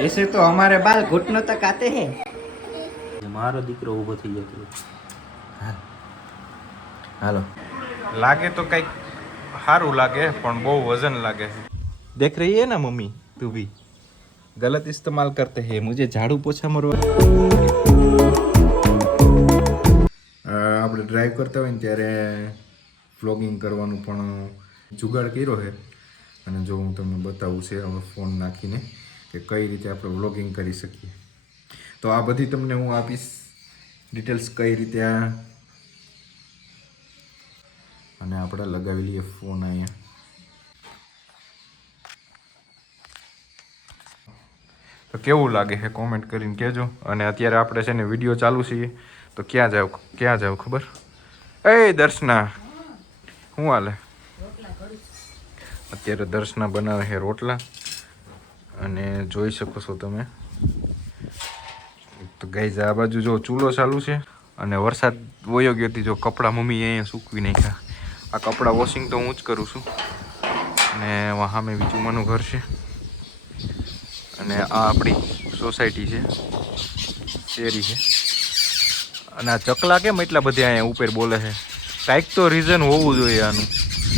ऐसे तो हमारे बाल घुटनों तक आते हैं મારો દીકરો ઊભો થઈ જતો હાલો લાગે તો કંઈક સારું લાગે પણ બહુ વજન લાગે દેખ રહી है ना मम्मी तू भी गलत इस्तेमाल करते हैं मुझे झाड़ू पोछा मरवा આપણે ડ્રાઈવ કરતા હોય ને ત્યારે વ્લોગિંગ કરવાનું પણ જુગાડ કર્યો છે અને જો હું તમને બતાવું છે હવે ફોન નાખીને કે કઈ રીતે આપણે વ્લોગિંગ કરી શકીએ. તો આ બધી તમને હું આપીશ. ડિટેલ્સ કઈ રીતે આ. અને આપણે લગાવી લઈએ ફોન અહીંયા. તો કેવું લાગે છે કોમેન્ટ કરીને કહેજો. અને અત્યારે આપણે છે ને વીડિયો ચાલુ છીએ. તો ક્યાં જાવ ક્યાં જાવ ખબર? એ દર્શના શું હાલે? અત્યારે દર્શના બનાવે છે રોટલા. અને જોઈ શકો છો તમે. તો ગાઈઝ આ બાજુ જો ચૂલો ચાલુ છે અને વરસાદ વયો ગયો હતી, જો કપડાં મમ્મી અહીંયા સૂકવી નાખ્યા. આ કપડાં વોશિંગ તો હું જ કરું છું. અને સામે વિચુમાનું ઘર છે. અને આ આપણી સોસાયટી છે. શેરી છે. અને આ ચકલા કેમ એટલા બધા અહીંયા ઉપર બોલે છે? કાંઈક તો રીઝન હોવું જોઈએ આનું.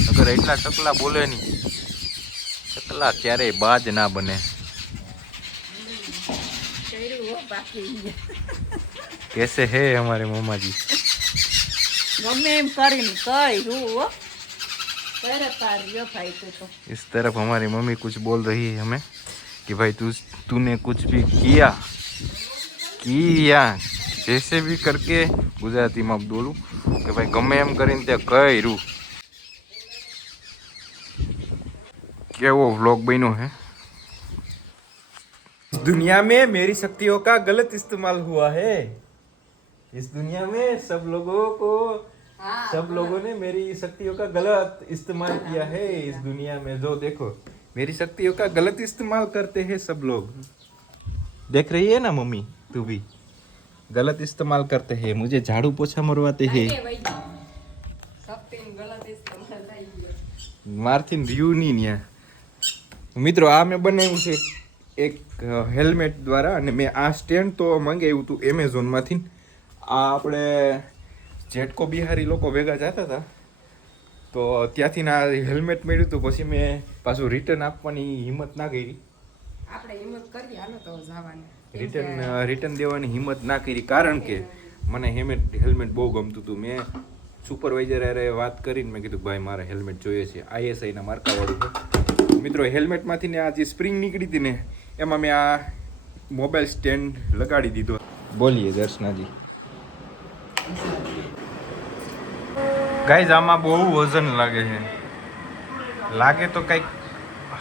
અગર એટલા ચકલા બોલે નહીં, ચકલા ક્યારેય બાજ ના બને. कैसे है हमारे मामा जी ગમે એમ કરીને કર્યું હો કરે પાડ્યો ભાઈ તું તો इस तरफ हमारी मम्मी कुछ बोल रही है हमें कि भाई तू तूने कुछ भी किया किया जैसे भी करके ગુજરાતીમાં બોલું કે ભાઈ ગમે એમ કરીને તે કર્યું કેવો વ્લોગ બન્યો है इस दुनिया में मेरी शक्तियों का गलत इस्तेमाल हुआ है इस दुनिया में सब लोगों को सब लोगों ने मेरी शक्तियों का गलत इस्तेमाल किया है इस दुनिया में जो देखो मेरी शक्तियों का गलत इस्तेमाल करते हैं सब लोग देख रही है ना मम्मी तू भी गलत इस्तेमाल करते हैं मुझे झाड़ू पोछा मरवाते हैं મારથી વ્યૂ નહીં ન્યા મિત્રો આ મેં બનાવ્યું છે એક હેલ્મેટ દ્વારા અને મેં આ સ્ટેન્ડ તો મંગાવ્યું હતું એમેઝોનમાંથી આ આપણે જેટકો બિહારી લોકો ભેગા જતા હતા. તો ત્યાંથી ના હેલ્મેટ મળ્યું હતું પછી મેં પાછું રિટર્ન આપવાની હિંમત ના કરી. આપણે હિંમત કરી હાલો તો જવાની. રિટર્ન રિટર્ન દેવાની હિંમત ના કરી. કારણ કે મને હેલ્મેટ હેલ્મેટ બહુ ગમતું હતું. મેં સુપરવાઇઝર અરે વાત કરીને મેં કીધું ભાઈ મારે હેલ્મેટ જોઈએ છે. આઈએસઆઈના માર્કાવાળું મિત્રો હેલ્મેટમાંથી ને આ જે સ્પ્રિંગ નીકળી હતી ને એમાં મેં આ મોબાઈલ સ્ટેન્ડ લગાડી દીધો. બોલીએ દર્શનાજી. ગાઈઝ આમાં બહુ વજન લાગે છે. લાગે તો કંઈક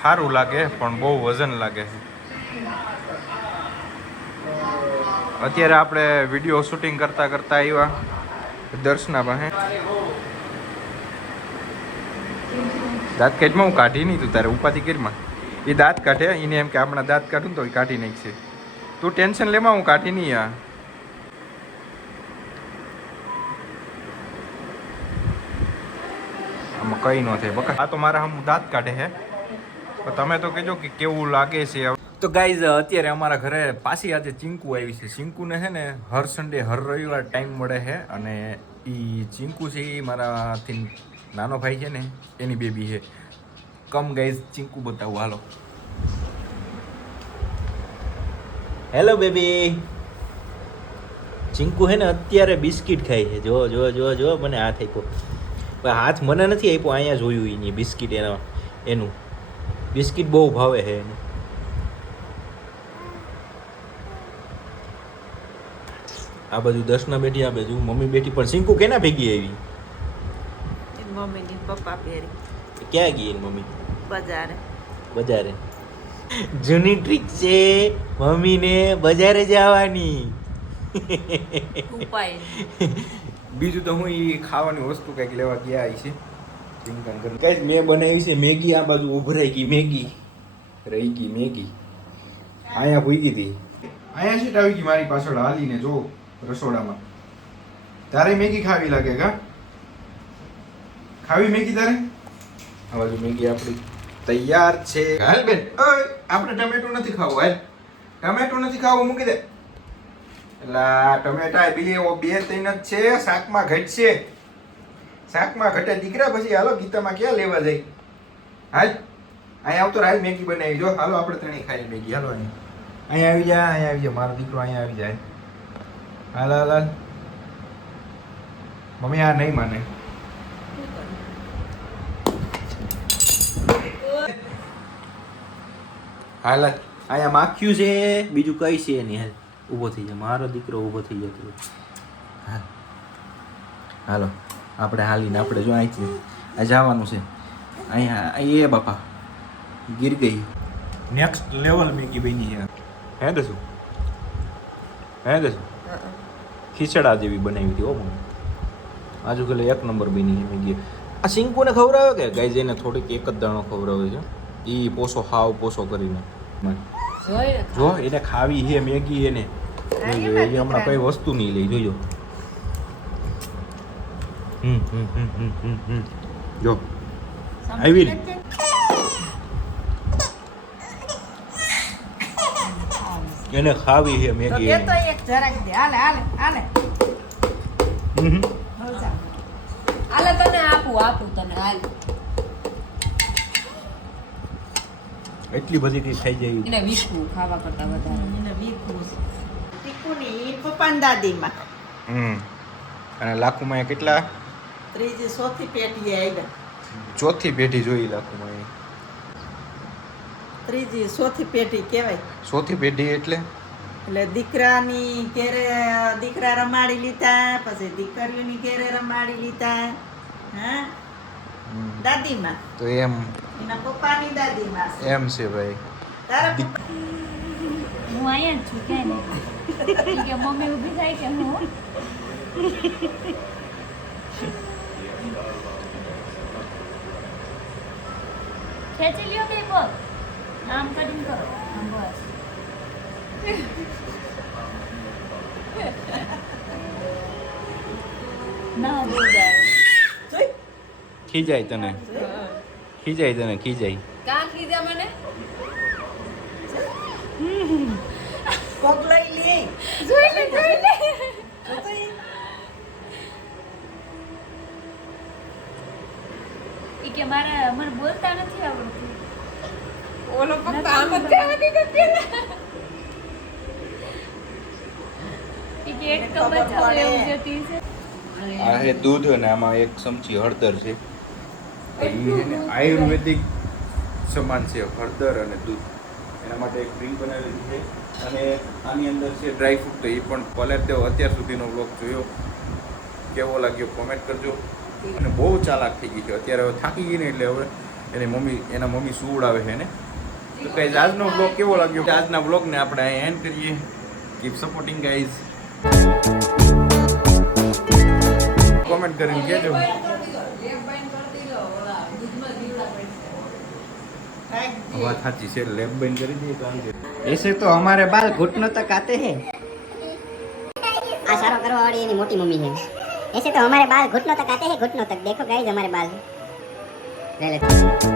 સારું લાગે, પણ બહુ વજન લાગે છે. અત્યારે આપણે વીડિયો શૂટિંગ કરતા કરતા આવ્યા. દર્શના પાસે. દાંત કાઢમાં હું કાઢી નહીં તું તારે ઉપાધિ કરીમાં. એ દાંત કાઢે એને એમ કે આપણા દાંત કાઢું તો એ કાઢી નાખશે. તું ટેન્શન લેમાં, હું કાઢી નહીં આ. આમાં કઈ ન થાય, બકા. આ તો મારા હમ દાંત કાઢે હે. તમે તો કહેજો કે કેવું લાગે છે. તો ગાઈઝ, અત્યારે અમારા ઘરે પાછી આજે ચિંકુ આવી છે. ચિંકુને છે ને હર સન્ડે હર રવિવાર ટાઈમ મળે છે અને એ ચિંકુ છે એ મારાથી નાનો ભાઈ છે ને, એની બેબી છે. કમ ગાઈઝ ચીંકુ બતાવું હાલો હેલો બેબી ચિંકુ હે ને, અત્યારે બિસ્કિટ ખાય છે. જો જો જો જો, મને હાથ આપ્યો હાથ મને નથી આપ્યો, અહીંયા જોયું એની બિસ્કિટ એના, એનું. બિસ્કિટ બહુ ભાવે છે એનું. આ બાજુ દર્શના બેઠી, આ બાજુ મમ્મી બેઠી, પણ સિંકુ કેના ભેગી આવી? મમ્મી પપ્પા પહેરી. ક્યાં ગઈ એની મમ્મી? બજારે. બજારે. જૂની ટ્રીક છે મમ્મીને બજારે જવાની. બીજું તો હું એ ખાવાની વસ્તુ કંઈક લેવા ગયા છે. ચિંતન કરી કઈ મેં બનાવી છે મેગી આ બાજુ ઉભરાઈ ગઈ મેગી. રહી ગઈ મેગી. અહીંયા ભૂઈ ગઈ હતી. અહીંયા સીટ આવી ગઈ મારી પાછળ હાલીને જો રસોડામાં. તારે મેગી ખાવી લાગે કા? ખાવી મેગી તારે? આ મેગી આપણી તૈયાર છે. હાલ બેન આપણે ટમેટું નથી ખાવું, હાલ. ટમેટું નથી ખાવું, મૂકી દે. એટલે ટમેટા બે બે ત્રણ જ છે, શાકમાં ઘટશે. શાકમાં ઘટે દીકરા પછી હાલો, ગીતામાં ક્યાં લેવા જાય? હાલ, અહીંયા આવતો રાજ મેગી બનાવી જો. હાલો, આપણે ત્રણેય ખાઈ મેગી. હાલો અહીંયા આવી જાય અહીંયા આવી જાય મારો દીકરો અહીંયા આવી જાય. હાલ હાલ હાલ. મમ્મી આ નહીં માને. હાલ. અહીંયા માખ્યું છે બીજું કઈ છે નહીં. હાલ ઊભો થઈ જાય મારો દીકરો ઊભો થઈ જતો હાલ હાલો આપણે હાલીને આપણે જો અહીંથી આ જવાનું છે. અહીંયા અહીં એ બાપા ગીર ગઈ. નેક્સ્ટ લેવલ મેગી બની છે. હે દસું? હે દસું? ખીચડા જેવી બનાવી હતી ઓ મમ્મી. આજુ કાલે એક નંબર બની છે મેગી. આ સિંકુને ખવડાવે કે? ગાય જઈને થોડીક એક જ દાણો ખવડાવે છે. એ પોસો હાવ પોસો કરીને. જોઈ જો એને ખાવી છે મેગી એને હમણાં કઈ વસ્તુ નહીં લઈ જોજો. હમ હમ હમ હમ હમ હમ. જો. આવી. એને ખાવી છે મેગી તો એને. એક જરાક દે. હાલે હાલે હાલે. હમ. હાલે તને આપું આપું તને હાલ. એટલી બધી તી થઈ જાય એને વીખું ખાવા કરતા વધારે. એને વીખું. ટીકુની પપ્પાની દાદીમાં. હમ. અને લાખુમાં કેટલા? ત્રીજી ચોથી પેટી આવી ચોથી પેઢી જોઈ લાખુમાં ત્રીજી ચોથી પેઢી કહેવાય. ચોથી પેઢી એટલે? એટલે દીકરાની ઘેરે દીકરા રમાડી લીધા પછી દીકરીઓની ઘેરે રમાડી લીધા હા? હમ. દાદીમાં. તો એમ એના પપ્પાની દાદીમાં છે. એમ છે ભાઈ તારા પપ્પા હું અહીંયા જ છું ક્યાંય નહીં ઈ કે મમ્મી ઊભી થાય કે હું ખેંચી લ્યો બે પગ આમ કરીને કરો આમ બસ ના બહુ જાય જોઈ ખીજાય તને ખીજાય તને ખીજાય. કાં ખીજા મને? કોક લઈ લે. જોઈ લે જોઈ લે. ઈ કે મારે મને બોલતા નથી આવડતું. ઓલો ફક્ત આમ જ કહેવાની નથી ઈ કે એક તો જ જતી છે. આ હે દૂધ અને આમાં એક ચમચી હળદર છે. છે આયુર્વેદિક સમાન છે, હળદર અને દૂધ. એના માટે એક ડ્રિંક બનાવેલી છે. અને આની અંદર છે ડ્રાય ફ્રૂટ તો એ પણ ભલે તેઓ અત્યાર સુધીનો બ્લોગ જોયો. કેવો લાગ્યો કોમેન્ટ કરજો. અને બહુ ચાલાક થઈ ગઈ છે. અત્યારે હવે થાકી ગઈ ને એટલે હવે એની મમ્મી, એના મમ્મી સુવડાવે છે એને તો ગાઈઝ આજનો બ્લોગ કેવો લાગ્યો? આજના બ્લોગને આપણે અહીં એન્ડ કરીએ. કીપ સપોર્ટિંગ ગાઈઝ કોમેન્ટ કરીને કહેજો. વાત સાચી છે લેબ બંધ કરી દઈએ તો આવી એસે તો અમારે બાલ ઘૂંટણો તક આતે હે. આ સારો કરવા વાળી એની મોટી મમ્મી છે. એસે તો અમારે બાલ ઘૂંટણો તક આતે હે ઘૂંટણો તક દેખો ગાઈઝ અમારે બાલ. લે લે.